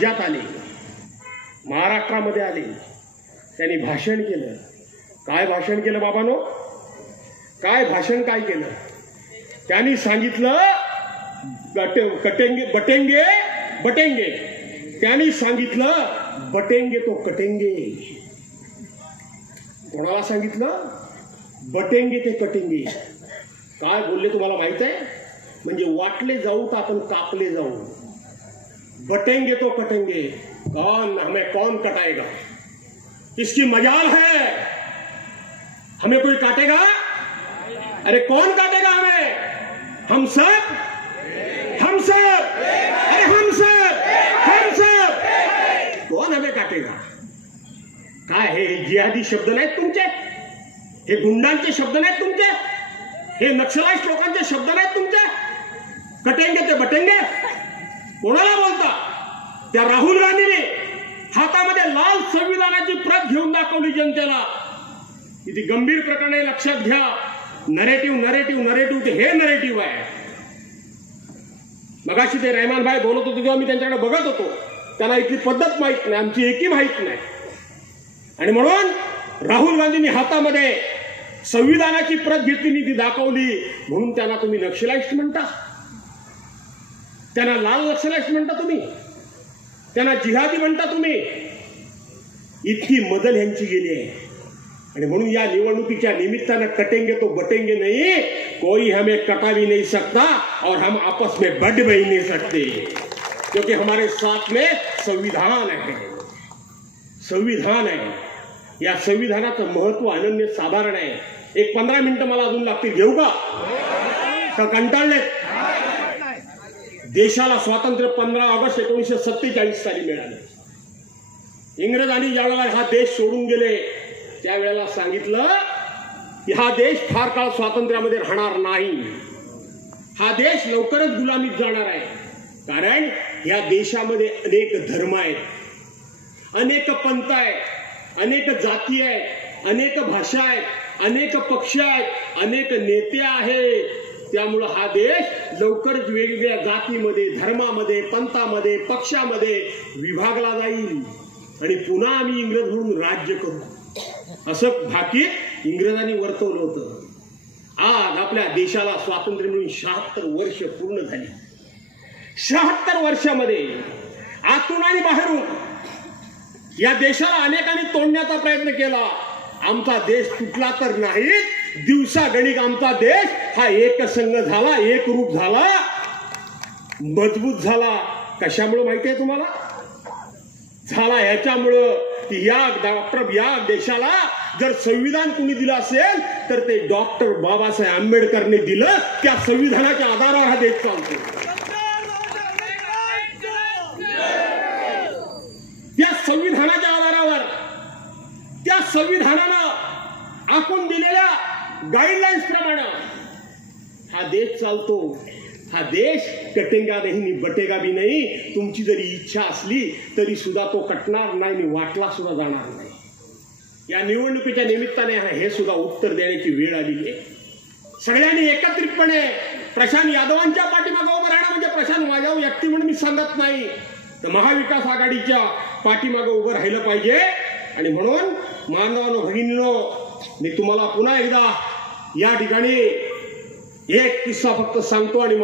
राज्यात आले, महाराष्ट्रामध्ये आले, त्यांनी भाषण केलं. काय भाषण केलं बाबांनो? काय भाषण काय केलं? त्यांनी सांगितलं कटेंगे बटेंगे बटेंगे. त्यांनी सांगितलं बटेंगे तो कटेंगे. कोणाला सांगितलं? बटेंगे ते कटेंगे. काय बोलले तुम्हाला माहित आहे? म्हणजे वाटले जाऊ तर आपण कापले जाऊ. बटेंगे तो कटेंगे. कौन हमें कौन कटाएगा? किसकी मजाल है? हमें कोई काटेगा? अरे कौन काटेगा हमें? हम सब, हम सब, अरे हम सब, हम सब. कौन हमें काटेगा? काय हे जिहादी शब्द नाहीत तुमचे? हे गुंडांचे शब्द नाहीत तुमचे? हे नक्षलाइट लोकांचे शब्द नाहीत तुमचे? कटेंगे ते बटेंगे. कोणाला बोलता? त्या राहुल गांधीने हातामध्ये लाल संविधानाची प्रत घेऊन दाखवली जनतेला. किती गंभीर प्रकरण आहे लक्षात घ्या. नरेटिव्ह नरेटिव्ह नरेटिव्ह ते हे नरेटिव्ह आहे. मगाशी ते रहमान भाई बोलत होते तेव्हा मी त्यांच्याकडे बघत होतो. त्यांना इथली पद्धत माहित नाही, आमची एकी माहित नाही. आणि म्हणून राहुल गांधींनी हातामध्ये संविधानाची प्रत घेतली, ती दाखवली, म्हणून त्यांना तुम्ही नक्षलाइट म्हणता? त्यांना लाल नक्षलाइट म्हणता तुम्ही? त्यांना जिहादी म्हणता तुम्ही? इतकी मदल यांची गेली आहे. आणि म्हणून या निवडणुकीच्या निमित्तानं कटेंगे तो बटेंगे नहीं, कोई हमें कटा भी नहीं सकता और हम आपस में बढ़ भी नहीं सकते, क्योंकि हमारे साथ में संविधान है. संविधान आहे. या संविधानाचं महत्व अनन्य साधारण आहे. एक 15 मिनिटं मला अजून लागतील, घेऊ का? कंटाळले? देशाला स्वातंत्र्य 15 ऑगस्ट 1947 साली मिळाले. इंग्रजांनी ज्या वेळेला हा देश सोडून गेले त्यावेळेला सांगितलं की हा देश फार काळ स्वातंत्र्यामध्ये राहणार नाही. हा देश लवकरच गुलामीत जाणार आहे. कारण या देशामध्ये अनेक धर्म आहेत, अनेक पंथ आहेत, अनेक जाती आहेत, अनेक भाषा आहेत, अनेक पक्ष आहेत, अनेक नेते आहेत. त्यामुळे हा देश लवकरच वेगवेगळ्या जातीमध्ये, धर्मामध्ये, पंथामध्ये, पक्षामध्ये विभागला जाईल आणि पुन्हा आम्ही इंग्रज म्हणून राज्य करू, असं भाकीत इंग्रजांनी वर्तवलं होतं. आज आपल्या देशाला स्वातंत्र्य मिळून 76 वर्ष पूर्ण झाली. 76 वर्षामध्ये आतून आणि बाहेरून या देशाला अनेकांनी तोडण्याचा प्रयत्न केला. आमचा देश तुटला तर नाही, दिवसागणिक आमचा देश हा एकसंघ झाला, एकरूप झाला, मजबूत झाला. कशामुळे माहिती आहे तुम्हाला? झाला याच्यामुळं की या देशाला जर संविधान कुणी दिलं असेल तर ते डॉक्टर बाबासाहेब आंबेडकरने दिलं. त्या संविधानाच्या आधारावर हा देश चालतो. त्या संविधानाच्या आधारावर, त्या संविधानानं आखून दिलेल्या गाईडलाईन्स प्रमाणे हा देश चालतो. हा देश कटेगा नाही बटेगा भी नाही. तुमची जरी इच्छा असली तरी सुद्धा तो कटणार नाही आणि वाटला सुद्धा जाणार नाही. या निवडणुकीच्या निमित्ताने हे सुद्धा उत्तर देण्याची वेळ आलेली आहे. सगळ्यांनी एकत्रितपणे प्रशांत यादवांच्या पाठीमागे उभं राहणं, म्हणजे प्रशांत माझ्या व्यक्ती म्हणून मी सांगत नाही, तर महाविकास आघाडीच्या पाठीमागे उभं राहिलं पाहिजे. आणि म्हणून मानवानो भगिनीनो, मी तुम्हाला पुन्हा एकदा या ठिकाणी एक किस्सा फक्त सांगतो आणि